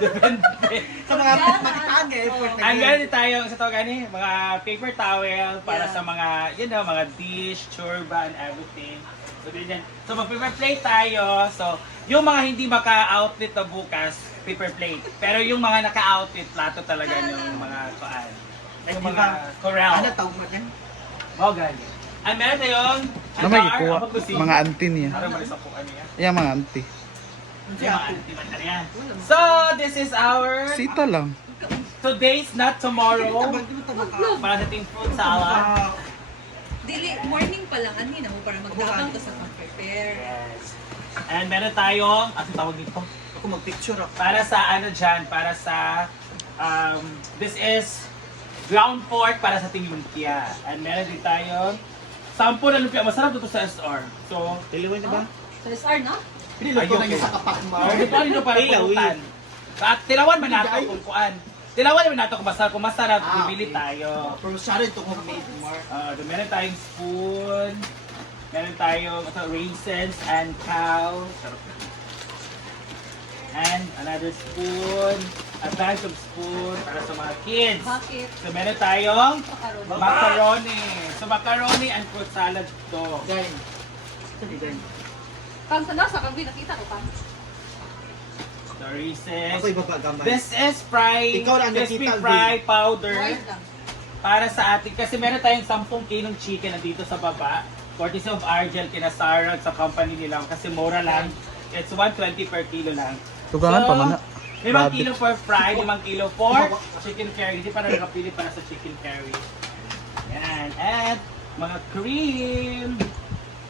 Depende. Sa mga makitaan nga, effort na Ang yun. ganito tayo sa to gani, mga paper towel para sa mga, mga dish, churba, and everything. So, ganyan. So, mag-paper plate tayo. So, yung mga hindi maka-outfit na bukas, paper plate. Pero yung mga naka-outfit, plato talaga yung mga kuan. Yung mga corral. Ano tawag mo dyan? Oh, gani. Ang meron tayong Na may ikuha. Mga auntie niya. Parang malis ako niya. Yan mga auntie. Yung mga anti-banda yan. So, this is our Sita lang. today's not tomorrow. Tabag, di mo tabag ka. Para sa ating fruit salad. Dili, morning pa lang, ani na mo para magdabang ka sa mag-prepare. Yes. And meron tayong, ano tawag dito? Ako mag-picture ako. Para sa ano dyan, para sa, this is ground pork para sa ating lumpia. And meron din tayong, 10 na lumpia. Masarap ito sa SR. So, Diliwan na ba? So, SR, no? Piniluto na yung sa kapak mo. Dito rin para pulutan. At tilawan man nato kung kuan. Tilawan naman nato kung masarap, bibili tayo. Pero siya rin ito kung made more. Meron tayong spoon, meron tayong raisins and cow, and another spoon, a bunch of spoon para sa mga kids. Bakit? So meron tayong Macaroni. macaroni. So macaroni and fruit salad to. Gain. Saan gain? Kang sa nasa, kang nakita ko pa. The raisins. Ako ibaba gamay. This is fried, Ikaw lang crispy nakita, fried powder. White lang. Para sa atin, kasi meron tayong 10 kilong chicken nandito sa baba. Courtesy of Argel, kinasarag sa company nila kasi mura lang. It's 120 per kilo lang. Tugangan pa man na. 5 Grabe. kilo for fried, 5 kilo for chicken curry. Hindi pa na nakapili para sa chicken curry. Yan. And mga cream,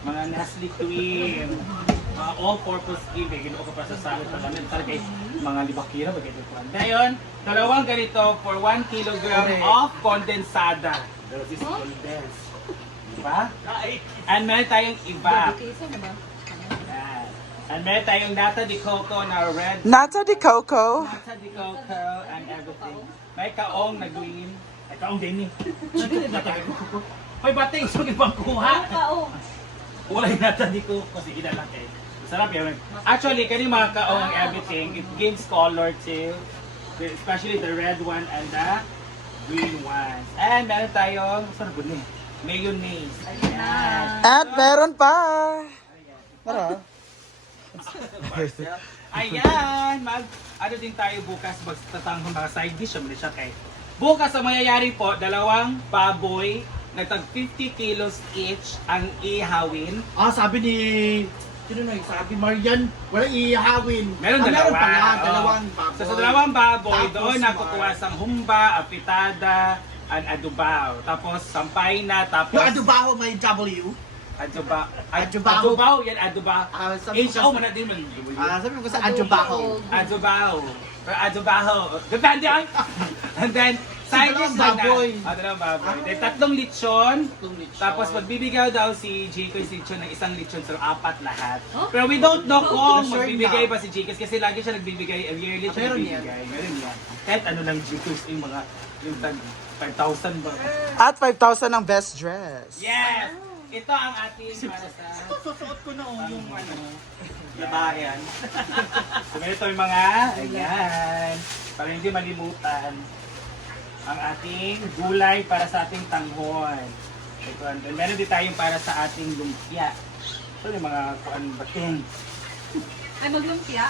mga Nestle cream, mga all-purpose cream. Ginoo ko pa sa salad pa namin. Para kay mga libakira, bagay ito. Ngayon, dalawang ganito for 1 kilogram of condensada. This is condensed. Diba? And meron tayong iba. Kaysa na ba? Yan. And meron tayong nata de coco na red. Nata de Coco. Nata de coco and everything. May kaong na green. May kaong din eh. Chicken nata de coco. Hoy, bateng, gusto mo ibang kuha. Kao. Wala yung nata de coco. Sige na lang eh. Sarap yan. Actually, kani mga kaong and everything, it gives color too. Especially the red one and the green one. And meron tayong, sarap po eh. Mayonnaise. Ayan. At meron pa. Tara. Ayan, ano din tayo bukas, magtatanghon mga side dish, siya kay. Bukas ang mayayari po, 2 baboy, na tag 50 kilos each ang ihawin. Sabi ni... Sino na sabi? Marian, wala ihawin. Meron Meron dalawa. pala, oo. dalawang baboy. So, sa 2 baboy, Tapos, doon nakukuha sang humba, apitada, and adubaw. Tapos, sampay na, tapos... Yung adubaho may W. Adubaw. Adubaw, yan adubaw. Sabi H.O. ko man na din man. sabi ko sa adubaho. Adubaw. Or adubaho. Depende yan. And then, side dish dalawang lang baboy. na. Dalawang baboy. Then, 3 lechon. Tapos, magbibigay daw si Jikoy lechon ng 1 lechon. So, 4 lahat. Huh? Pero we don't know kung Sure magbibigay na. pa si Jikoy kasi lagi siya nagbibigay. Yearly siya Meron nagbibigay. Meron yan. Kahit ano lang Jikoy yung mga yung tag 5,000 ba? At 5,000 ang best dress. Yes! Ito ang ating para sa... Susuot ko na yung ano. Labayan. So, ito yung mga, ayan, para hindi malimutan, ang ating gulay para sa ating tanghon. Ito, and then, meron din tayong para sa ating lumpia. Ito yung mga kuan bating. Ay, maglumpia.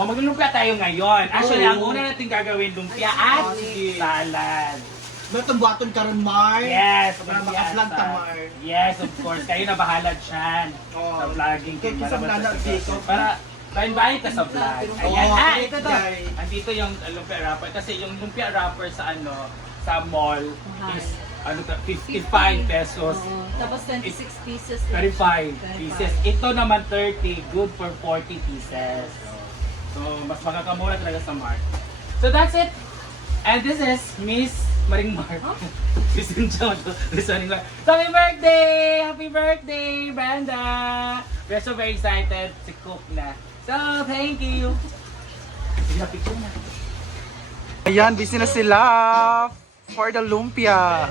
O, maglumpia tayo ngayon. Actually, ang una natin gagawin, lumpia at salad. May tumbuaton ka rin, Mar. Yes, Para lumpia at maka-vlog ka, salad. Mar. Yes, of course. Kayo na bahala dyan. Oo. Sa vlogging. Kaya Para kisang nana, Jacob. Para bahin-bahin ka sa vlog. Oo, Ayan. Ito. guys. Andito yung lumpia wrapper. Kasi yung lumpia wrapper sa sa mall is 55 pesos. Oo. Tapos 26 pieces. 35 pieces. Ito naman 30. Good for 40 pieces. So, mas makakamura talaga sa Mart. So, that's it. And this is Miss Maring Mar. Listen siya. Listening lang. So, happy birthday! Happy birthday, Brenda! We're so very excited to cook na. So, thank you! Sige na, picture na. Ayan, busy na sila for the lumpia.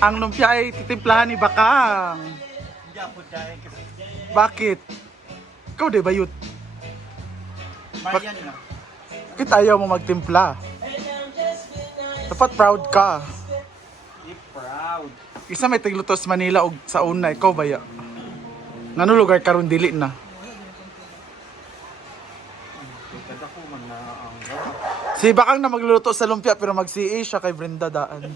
Ang lumpia ay titimplahan ni Bakang. Hindi ako dahil kasi. Bakit? Ikaw di ba yun? Marian na. Bakit ayaw mo magtimpla? Dapat proud ka. Be proud. Isa may tiglutos Manila og sa una, ikaw ba ya? Ngano lugar karon dili na? Kada ko man na ang Si Bakang na magluluto sa lumpia pero mag-CA siya kay Brenda daan.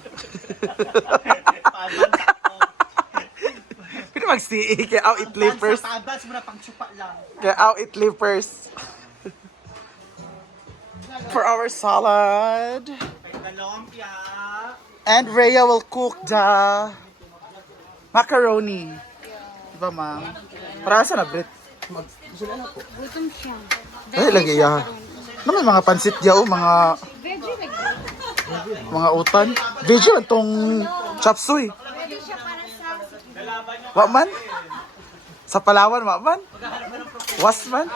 Pero mag-CA kay Aw Italy first. Advance mo na pang tsupa lang. Kay Aw Italy first. For our salad. Galompia. And Rhea will cook the macaroni. Diba, ma'am? Para saan na, Brit? Gutom siya. Ay, lagi ya. Ano may mga pansit ya, mga Veggie may mga utan. Veggie man tong chop suey. pwede siya para sa Wa man? Sa Palawan, wa man? Was man?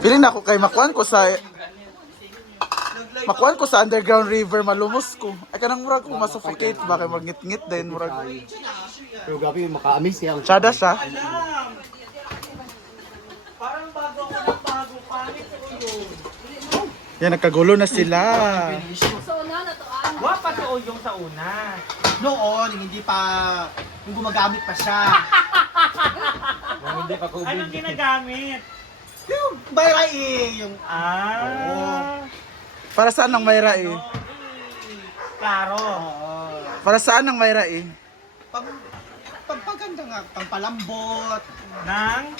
Feeling na ako kay makuan ko sa underground river malumos ko. Ay kanang murag ko masuffocate ba kay magngit-ngit din murag. Pero gabi maka-amaze siya. Tsada siya. Parang bago ako ng bago. Pangit ko yun. Yan nagkagulo na sila. Wapa si Oyong sa una. Noon, hindi pa, yung gumagamit pa siya. Hindi pa COVID. Anong ginagamit? Yung bayray yung... Para saan ang Mayra eh? Klaro. Para saan ang Mayra eh? Pagpaganda nga, pampalambot. Nang?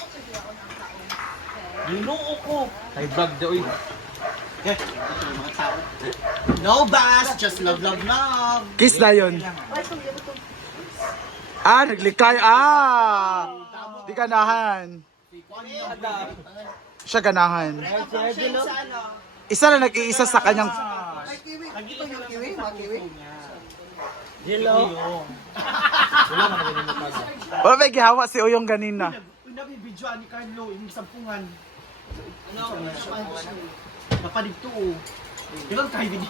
Ginoo ko. Kay vlog daw eh. Mga tao. No bass, just love, love, love. Kiss na yun. Naglikay. Di ganahan. Siya ganahan. Isa na nag-iisa sa kanyang... Hello. Wala may gihawa si Oyong ganina. Yung nabibidyoan ni Carlo, yung sampungan. Napaligto oh. Di ba kahit hindi?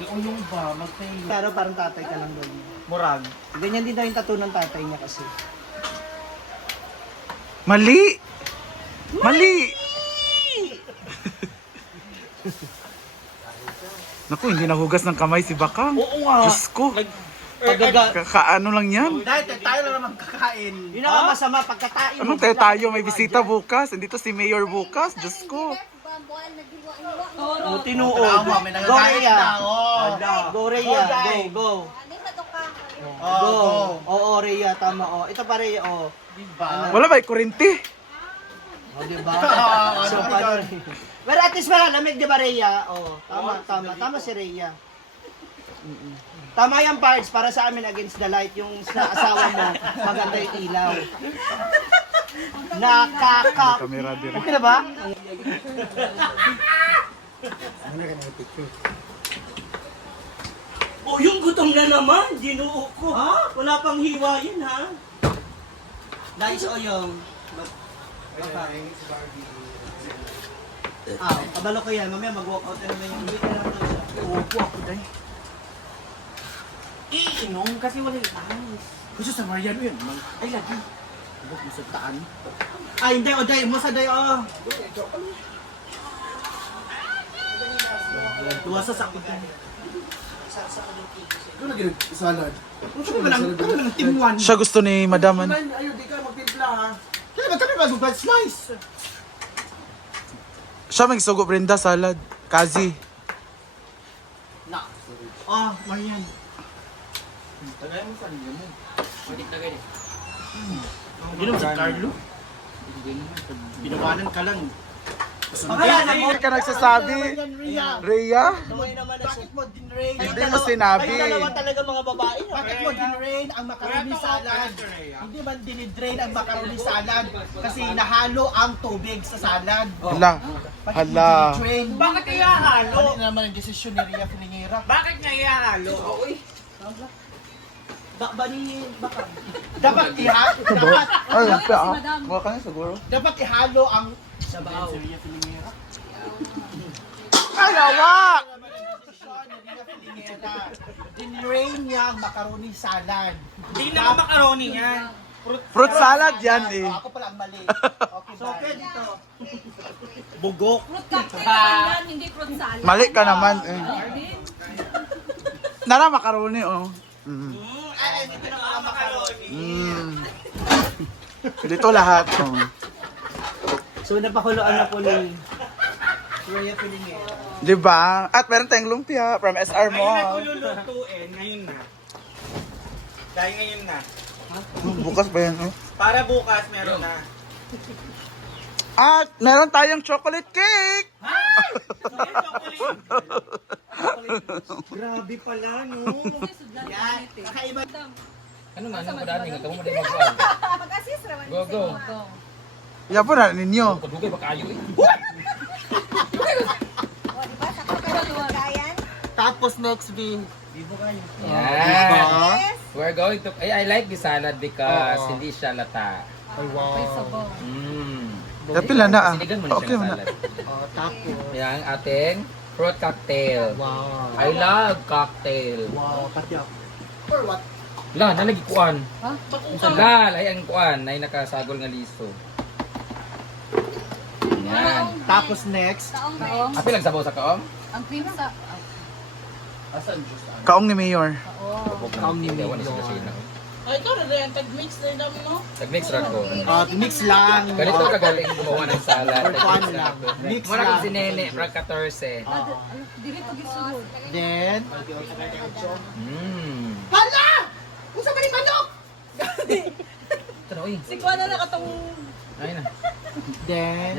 Oyong ba? Magtayo. Pero parang tatay ka lang doon. Murag. Ganyan din daw yung tattoo ng tatay niya kasi. Mali! Mali! Naku, hindi nahugas ng kamay si Bakang. Oo nga. Diyos ko. Paggaga, Kakaano lang yan. Dahil tayo lang naman kakain. yun ang masama pagkatayo. Anong tayo may bisita bukas? Andito si Mayor bukas. Diyos ko. O, tinuod. Tama, may Go, nagagayat Rhea. na. Oh. Go, Rhea. Go, Day. Go, go. Oh, Go. go. Oo, Rhea. Tama, o. Ito pa, Rhea, o. Diba? Wala ba kurente? O, diba? Ah, So, ano paano? yun? Pero at least malamig, di ba, Rhea? O, tama, tama. Tama si Rhea. Tama yung parts para sa amin against the light. Yung sa asawa mo, maganda yung ilaw. Kamera din. Okay na ba? O, yung gutom na naman. Ginoo ko. Ha? Wala pang hiwa yun, ha? Nice o yung... kabalo ko yan. Mamaya mag-walk out na naman yung... Wait na lang daw siya. Upo ako dahil. Iinom kasi wala yung ayos. Gusto sa Marian yun. Ay, lagi. Huwag mo sa taan. Ay, hindi. O, day. Mo sa day, o. Tuwa sa sakot yan. Ito na ginag salad. Kami lang timuan. Siya gusto ni Madaman. Ayun, di ka magtimpla ha. Kaya ba kami mag-bad slice? Siya may sugo Brenda salad. Kazi. Na. Oh, Marian. Tagay mo sa niyo mo. Tagay. Hindi naman si Carlo. Pinawanan ka lang. Pakalanan mo. Hindi ka nagsasabi. Rhea? Tuloy naman na Bakit mo dinrain? Hindi mo sinabi. Kayo dalawa talaga mga babae. no? Bakit mo dinrain ang macaroni salad? Hindi man dinidrain ang macaroni salad kasi nahalo ang tubig sa salad. Hala. Hala. Train. Bakit kaya halo? Ano naman ang desisyon ni Rhea Filingera? Bakit nga ihalo? Baka. Dapat Ay, wala ka na siguro. dapat ihalo ang Sabaw. Ay, nawa! dinrain niya ang macaroni salad. Hindi naman macaroni yan. Fruit salad yan eh. Ako pala ang mali. Okay, bye. dito. Bugok. Fruit cocktail naman yan, hindi fruit salad. Mali ka naman eh. Marvin. Nara macaroni oh. Mm. Ay, dito na mga macaroni. Mm. Dito lahat oh. So, napakuloan na po ni... Rhea Pilingi. Diba? At meron tayong lumpia from SR Ayun na Mall. kululutuin, ngayon na. Dahil ngayon na. Bukas ba yan oh? Para bukas meron na. At meron tayong chocolate cake! Grabe pala, no? Yan. Kakaiba. Ano man, ano madami nga, kamo mo din mag-vlog. Mag-assist raman. Go, go. Yan po na ninyo. Kadugay ba kayo eh? O, diba? Sakto ka na kagayan. Tapos next V. Yeah. We're going to, I like the salad because hindi siya lata. Ay, wow. Pila na ah. Sinigan mo na Okay siyang na. salad. Tapos. Yan, ating fruit cocktail. Wow. I love cocktail. Wow, pati ako. For what? La, nalagi kuan. Ha? La, ay ang kuan, ay nakasagol nga listo. Yan. Tapos next. Taong Apil lang sabaw sa kaom? ang cream sa... Kaong ni Mayor. Kaom ni Mayor. Ay, ito na rin. Tag-mix na yung dami, no? Nag-mix ra ko. Mix lang. Ganito kagaling gumawa ng salad. For fun lang. Mix Mura lang. kong si Nene, Frank 14. Dili to gisulod. Then, Hala! Kung sa maling manok! Ito na, uy. Si Kuya na nakatong... Ayun na. then,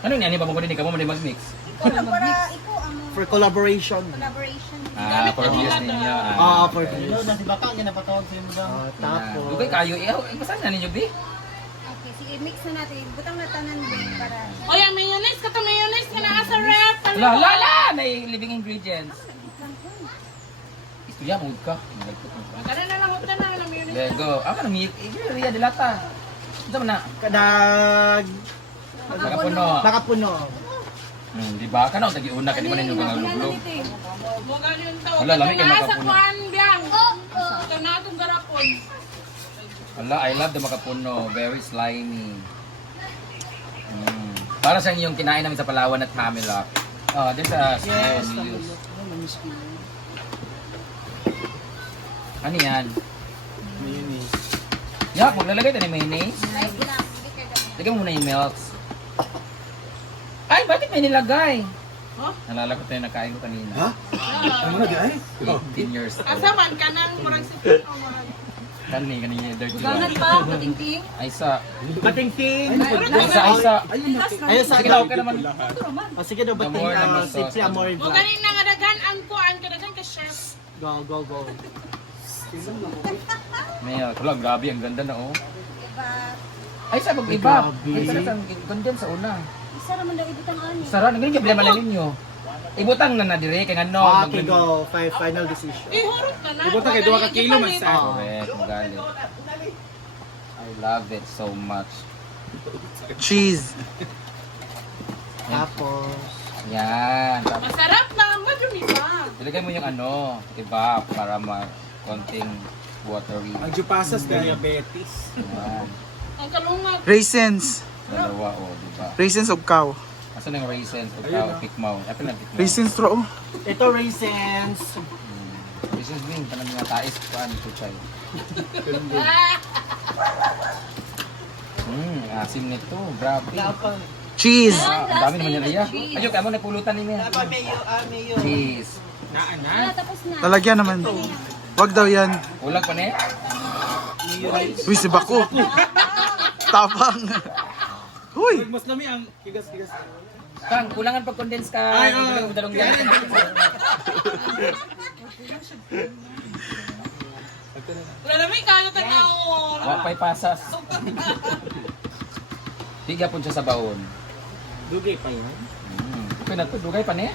Ano yung nani ba mo din ka mo mag-mix? Ikaw lang para ikaw ang for collaboration. collaboration. For views ninyo. For views. Si Baka, yan ang patawag sa'yo mo ba? Tapos, Dugay kayo, basahin na ninyo, Bi. Okay, sige, mix na natin. Butang na tanan din para... O yan, mayonnaise. Kato mayonnaise ka na sa rep. La! May living ingredients. Istorya mo ka. Magkano na lang utan na ng mayonnaise. There go. Ako na, Ria de Lata. Ito mo na. kadag, Nakapuno. nakapuno. Di ba? Kano, tagi-una ka di man ninyo mga luglog. Mo ganyan tao. Wala, lamig kayo Sa makapuno. kuan biyang. Ito na itong garapon. Wala, I love the makapuno. Very slimy. Para siyang yung kinain namin sa Palawan at Hamilok. Oh, there's a small news. Ano yan? Mayonnaise. Yak, maglalagay tayo ng mayonnaise. Rice lang. Hindi ka dapat. Lagyan mo muna yung milks. Ay, bakit may nilagay? Huh? Nalala ko tayo nakain ko kanina. Ha? Ano na di ay? 18 years old. Asaman ka nang murag si Kanina yung dirty Ganat one. pa, katingting. Ay, sa... Bating-ting. Isa. Ayun sa Sige daw ka naman. sige daw, bating More naman simple sauce. amor Mo vlog. ganin na nga daghan ang kuan kadagan ka chef. Go, go, go. Milk. Wala, grabe. Ang ganda na, oh. Diba? Ay, sa pag-iba. Grabe. Ay, sa condense sa una. Isa raman daw ibutang ani. Sara, nang ganyan, bila malalim nyo. Ibutang na na dire, kaya nga no. Okay, go. Final decision. Ihurot na na. Ibutang kay 2 ka kilo man sa. Correct, magalit. I love it so much. Cheese. Tapos, Yan. Masarap na, madumi pa. Ilagay mo yung ano, iba, para konting watery. Ang jupasas diabetes. Yan. Ang kalungat. Raisins. Dalawa, oh, diba? Raisins of cow. Asan yung raisins? Ikaw, pikmaw. Apple na pikmaw. Raisins raw. ito raisins. Raisins din, tanong nga tais, paan, kuchay. Asim nito, grabe. Cheese. Ang dami naman yung iya. Ayun, kaya mo nagpulutan niya. Cheese. Ah, tapos na. Lalagyan naman. Wag daw yan. Ulag pa na Uy, si Bako. Tapang. Uy. Mas nami ang kigas-kigas. Kang, kulangan pag-condense ka. Ay, Kulangan mo dalawang yan. Wala naman kaya tanaw. Wapay pasas. Tiga po siya sa baon. Dugay pa yan. Okay na to, dugay pa niya.